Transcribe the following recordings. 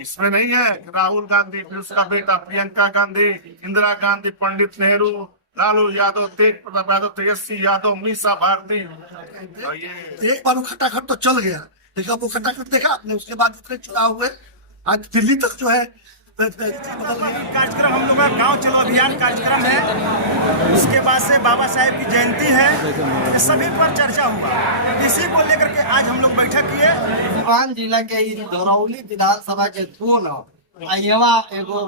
इसमें नहीं है कि राहुल गांधी, फिर उसका बेटा प्रियंका गांधी, इंदिरा गांधी, पंडित नेहरू, लालू यादव, तेज प्रताप यादव, तेजस्वी यादव, मीसा भारती। और ये एक बार वो खटाखट तो चल गया, लेकिन अब वो खटाखट देखा आपने, उसके बाद जितने चुनाव हुए आज दिल्ली तक जो है कार्यक्रम हम लोग का गांव चलो अभियान कार्यक्रम है। उसके बाद से बाबा साहेब की जयंती है, ये सभी पर चर्चा हुआ। इसी को लेकर के आज हम लोग बैठक किए। सिवान जिला के ई दरौली विधानसभा के थ्रू अयवा एगो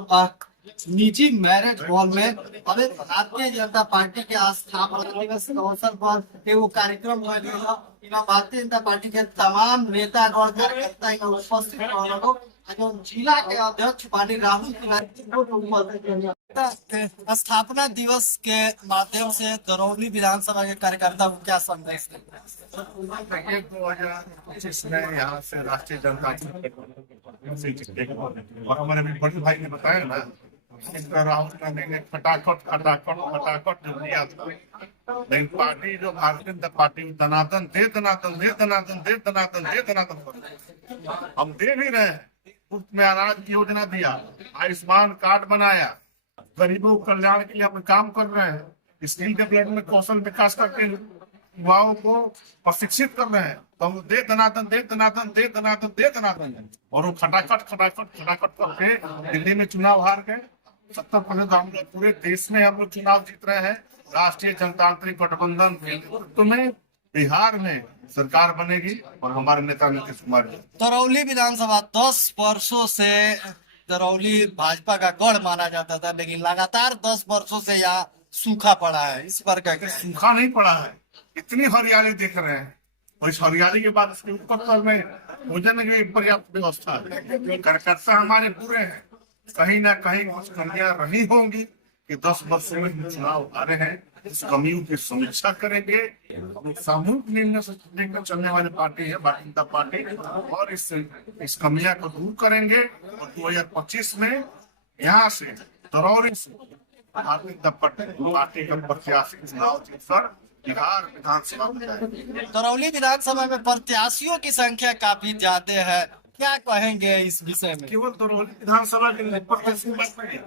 निजी मैरिज हॉल में अभी भारतीय जनता पार्टी के स्थापना दिवस के अवसर पर एगो कार्यक्रम हुआ। भारतीय जनता पार्टी के तमाम नेता और कार्यकर्ता यहाँ उपस्थित रहलो। जो जिला के अध्यक्ष पार्टी राहुल स्थापना दिवस के माध्यम से दरौली विधानसभा के कार्यकर्ता को क्या संदेश देते हैं? 2025 में यहाँ से राष्ट्रीय जनता और हमारे बड़े भाई ने बताया ना, राहुल गांधी ने खटाखट खटाखट खटाखट जो दिया था, लेकिन पार्टी जो भारतीय जनता पार्टी दनादन दे दनादन दे दनादन दे दनादन दे दनादन हम दे भी रहे हैं। मुफ्त में अनाज की योजना दिया, आयुष्मान कार्ड बनाया, गरीबों कल्याण के लिए हम काम कर रहे हैं, स्किल डेवलपमेंट कौशल विकास करके युवाओं को प्रशिक्षित कर रहे हैं। तो हम दे दनादन दे दनादन दे दनादन दे दनादन, और वो खटाखट खटाखट खटाखट करके दिल्ली में चुनाव हार गए। 70% हम लोग पूरे देश में हम लोग चुनाव जीत रहे हैं। राष्ट्रीय जनतांत्रिक गठबंधन के नेतृत्व में बिहार में सरकार बनेगी और हमारे नेता नीतीश कुमार जी। दरौली विधानसभा 10 वर्षों से दरौली भाजपा का गढ़ माना जाता था, लेकिन लगातार 10 वर्षों से यहाँ सूखा पड़ा है। इस पर क्या कहें? सूखा नहीं पड़ा है, इतनी हरियाली देख रहे हैं, और इस हरियाली के बाद इसके ऊपर में भोजन की पर्याप्त व्यवस्था है। कार्यकर्ता हमारे पूरे हैं, कहीं ना कहीं कुछ कमियां रही होंगी कि 10 वर्षों में चुनाव आ रहे हैं। इस कमियों की समीक्षा करेंगे। सामूहिक निर्णय से लेकर चलने वाली पार्टी है भारतीय जनता पार्टी, और इस कमियां को दूर करेंगे। और 2025 में यहाँ से दरौली से भारतीय जनता पार्टी का प्रत्याशी चुनाव जीतकर बिहार विधानसभा में। दरौली विधानसभा में प्रत्याशियों की संख्या काफी ज्यादा है, क्या कहेंगे इस विषय में? केवल दरौली विधानसभा के प्रत्याशी नहीं,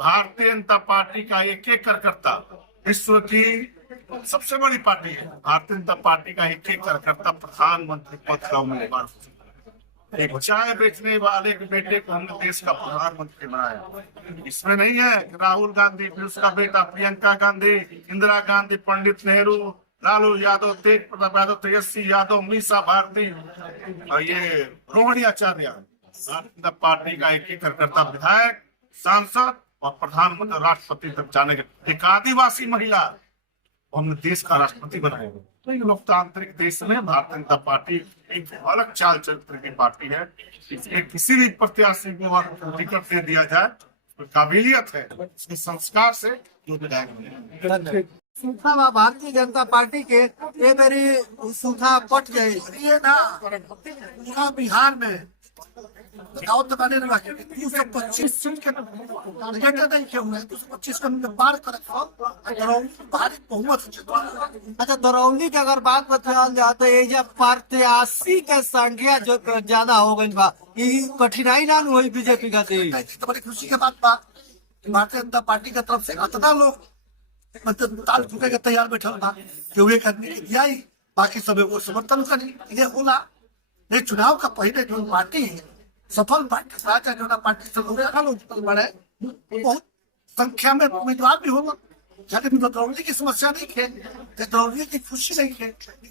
भारतीय जनता पार्टी का एक एक कार्यकर्ता, विश्व की सबसे बड़ी पार्टी है भारतीय जनता पार्टी का एक एक कार्यकर्ता प्रधानमंत्री पद का उम्मीदवार। एक चाय बेचने वाले के बेटे को हमने देश का प्रधानमंत्री बनाया। इसमें नहीं है कि राहुल गांधी, फिर उसका बेटा प्रियंका गांधी, इंदिरा गांधी, पंडित नेहरू, लालू यादव, तेज प्रताप यादव, तेजस्वी यादव, मीसा भारती और ये रोहिणी आचार्य। भारतीय जनता पार्टी का एक एक कार्यकर्ता विधायक, सांसद और प्रधानमंत्री राष्ट्रपति तक जाने के एक आदिवासी महिला हमने देश का राष्ट्रपति बनाया। तो ये लोकतांत्रिक देश में भारतीय जनता पार्टी एक अलग चाल चरित्र की पार्टी है। इसमें किसी भी प्रत्याशी को टिकट दे दिया जाए तो काबिलियत है, उसके संस्कार से जो विधायक सूखा भारतीय जनता पार्टी के ये मेरी सूखा पट गई। ये ना पूरा बिहार में बताओ तो मैंने 225 सीट के टारगेट नहीं किए हुए, 225 का पार कर भारी बहुमत से। अच्छा, दरौली की अगर बात बताल जाए तो ये जब प्रत्याशी के संख्या जो ज्यादा हो गई बा, ये कठिनाई ना हुई बीजेपी का? तो बड़ी खुशी के बात बा भारतीय जनता पार्टी की तरफ से इतना लोग मतलब ताल ठुके के तैयार बैठल बा कि वे करने के दिया ही, बाकी सब वो समर्थन करी। ये होला ये चुनाव का पहले जो पार्टी है सफल पार्टी जो पार्टी से बढ़े, बहुत संख्या में उम्मीदवार भी होगा। लेकिन दरौली की समस्या नहीं है, दरौली की खुशी नहीं है,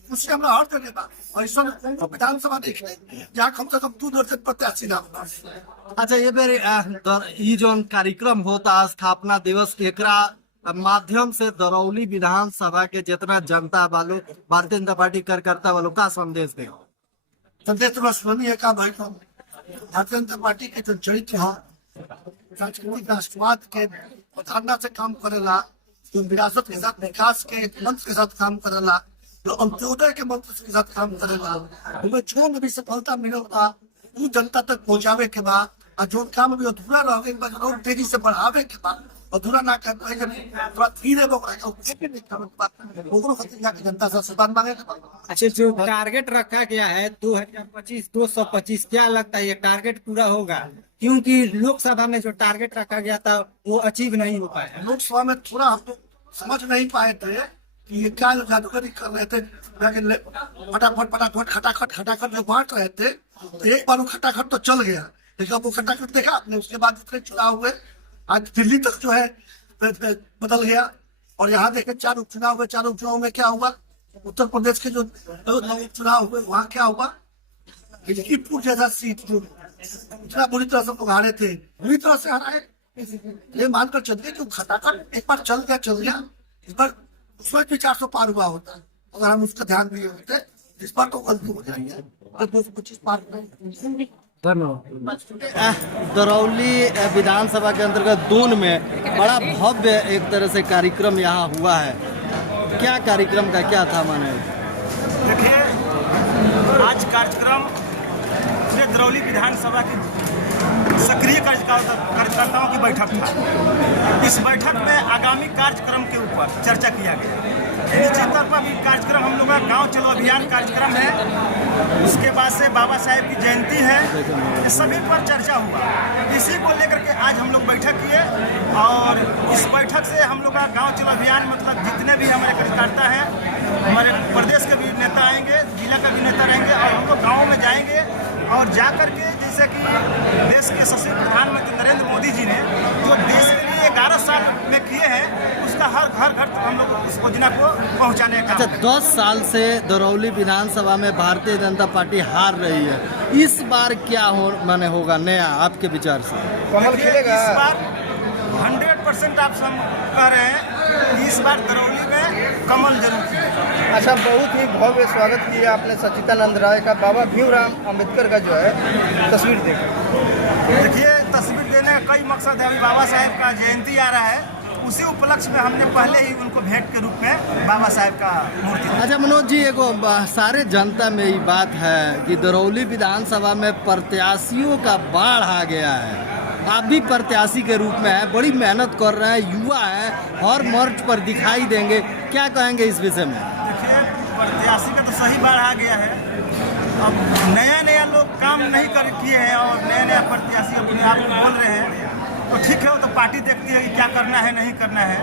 खुशी हमारा हर जगह बा। और इस विधानसभा देखने जहाँ कम से कम 2 दर्जन प्रत्याशी ना होगा। अच्छा, ये मेरे ये जो कार्यक्रम होता स्थापना दिवस के माध्यम से दरौली विधानसभा के जितना जनता वालों भारतीय जनता पार्टी कार्यकर्ता वालों का संदेश दे? संदेश तो बस वही का भाई को भारतीय जनता पार्टी के जो चरित्र है, सांस्कृतिक राष्ट्रवाद के अवधारणा से काम करेला, जो विरासत के साथ विकास के मंत्र के साथ काम करेला, जो अंत्योदय के मंत्र के साथ काम करेला, उनमें जो भी सफलता मिलेगा वो जनता तक पहुंचावे के बाद, और जो काम भी अधूरा रह गई तेजी से बढ़ावे के बाद अधूरा ना कर पाए जब थोड़ा धीरे लोग जनता से सुधार मांगेगा। अच्छा, जो टारगेट रखा गया है 2025 225, क्या लगता है ये टारगेट पूरा होगा? क्योंकि लोकसभा में जो टारगेट रखा गया था वो अचीव नहीं हो पाया। लोकसभा में थोड़ा हम लोग समझ नहीं पाए थे कि ये क्या जादूगरी कर रहे थे। फटाफट खटाखट जो बांट रहे थे, तो एक बार वो खटाखट तो चल गया, लेकिन वो खटाखट देखा आपने। उसके बाद जितने चुनाव हुए, आज दिल्ली तक जो है बदल गया। और यहाँ देखे 4 उपचुनाव हुए, 4 उपचुनाव में क्या हुआ? उत्तर प्रदेश के जो उपचुनाव हुए वहाँ क्या हुआ? लखीमपुर जैसा सीट जो इतना बुरी तरह से लोग हारे थे, बुरी तरह से हराए। ये मानकर चलिए कि खटाखट एक बार चल गया। इस बार उसमें भी 400 पार हुआ होता अगर हम उसका ध्यान दिए होते। इस बार तो गलती हो जाएगी, 225 पार नहीं। दरौली विधानसभा के अंतर्गत दून में बड़ा भव्य एक तरह से कार्यक्रम यहाँ हुआ है। क्या कार्यक्रम का क्या था माने? देखिए, आज कार्यक्रम ये दरौली विधानसभा की सक्रिय कार्यकर्ताओं की बैठक था। इस बैठक में आगामी कार्यक्रम के ऊपर चर्चा किया गया। निश्चित तौर पर भी कार्यक्रम हम लोग का गांव चलो अभियान कार्यक्रम है, उसके बाद से बाबा साहेब की जयंती है, ये सभी पर चर्चा हुआ। इसी को लेकर के आज हम लोग बैठक किए और इस बैठक से हम लोग का गांव चलो अभियान मतलब जितने भी हमारे कार्यकर्ता हैं, हमारे प्रदेश के भी नेता आएंगे, जिला का भी नेता रहेंगे और हम लोग गाँव में जाएंगे और जा करके जैसे कि देश के यशस्वी प्रधानमंत्री नरेंद्र मोदी जी ने जो देश के लिए 11 साल में किए हैं, उसका हर घर हम लोग उस योजना को पहुंचाने का। अच्छा, 10 साल से दरौली विधानसभा में भारतीय जनता पार्टी हार रही है। इस बार क्या होगा नया आपके विचार से? कमल खिलेगा इस बार। 100% आप सब कह रहे हैं कि इस बार दरौली में कमल जरूर खिलेगा। अच्छा, बहुत ही भव्य स्वागत किया आपने सच्चिदानंद राय का। बाबा भीमराव अंबेडकर का जो है तस्वीर देखिए, तस्वीर देने का कई मकसद है। अभी बाबा साहेब का जयंती आ रहा है, उसी उपलक्ष्य में हमने पहले ही उनको भेंट के रूप में बाबा साहेब का मूर्ति। अच्छा मनोज जी, एगो सारे जनता में ये बात है कि दरौली विधानसभा में प्रत्याशियों का बाढ़ आ गया है। आप भी प्रत्याशी के रूप में हैं, बड़ी मेहनत कर रहे हैं, युवा हैं, हर मोर्च पर दिखाई देंगे, क्या कहेंगे इस विषय में? देखिए, प्रत्याशी का तो सही बाढ़ आ गया है। अब नया लोग काम नहीं किए हैं और नया प्रत्याशी अपने आप को बोल रहे हैं, तो ठीक है, वो तो पार्टी देखती है कि क्या करना है नहीं करना है।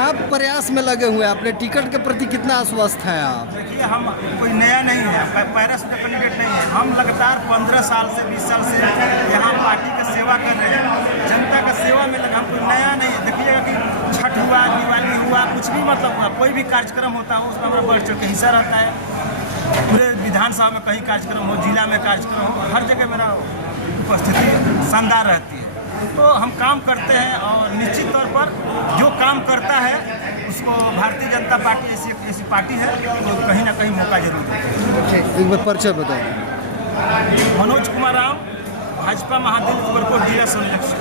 आप प्रयास में लगे हुए हैं, अपने टिकट के प्रति कितना आश्वस्त हैं आप? देखिए, हम कोई नया नहीं है, पैरस का कैंडिडेट नहीं है। हम लगातार 15 साल से 20 साल से यहाँ पार्टी की सेवा कर रहे हैं, जनता का सेवा में लगा। हम कोई नया नहीं है। देखिएगा कि छठ हुआ, दिवाली हुआ, कुछ भी मतलब हुआ, कोई भी कार्यक्रम होता है उसमें हमारा बढ़ चढ़ के हिस्सा रहता है। पूरे विधानसभा में कहीं कार्यक्रम हो, जिला में कार्यक्रम हो, हर जगह मेरा उपस्थिति शानदार रहती है। तो हम काम करते हैं और निश्चित तौर पर जो काम करता है उसको भारतीय जनता पार्टी ऐसी पार्टी है तो कहीं ना कहीं मौका जरूर देती है। एक बार परिचय बताइए। मनोज कुमार राव, भाजपा महादिल जिला संरक्षक।